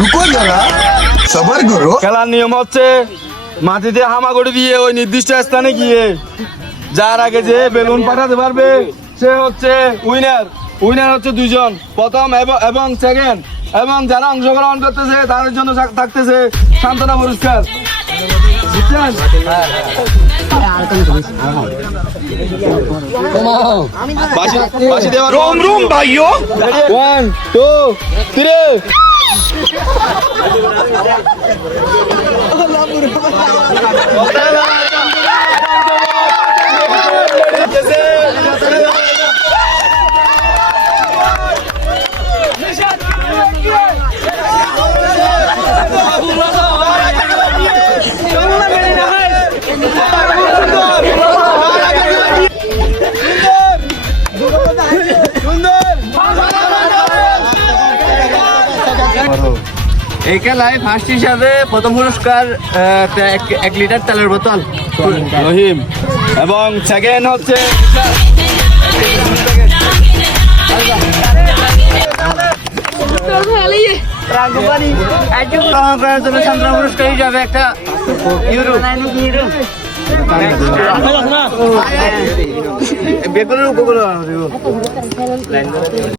রুকো যারা, সবার করো। খেলার নিয়ম হচ্ছে মাটিতে হামাগুড়ি দিয়ে ওই নির্দিষ্ট স্থানে গিয়ে যার আগে যে বেলুন পাঠাতে পারবে সে হচ্ছে উইনার। উইনার হচ্ছে দুইজন, প্রথম এবং সেকেন্ড। এবং যারা অংশগ্রহণ করতেছে তাদের জন্য থাকতেছে সান্ত্বনা পুরস্কার। বুঝছেন? বাঁশি দেওয়া। রোম রোম ভাইও। 1 2 3। এই খেলায় ফার্স্ট হিসাবে প্রথম পুরস্কার 1 লিটার তেলের বোতল রহিম। এবং সেকেন্ড হচ্ছে করার জন্য সান্ত্বনা পুরস্কার হিসাবে একটা ইউরো বেগুনের উপকূল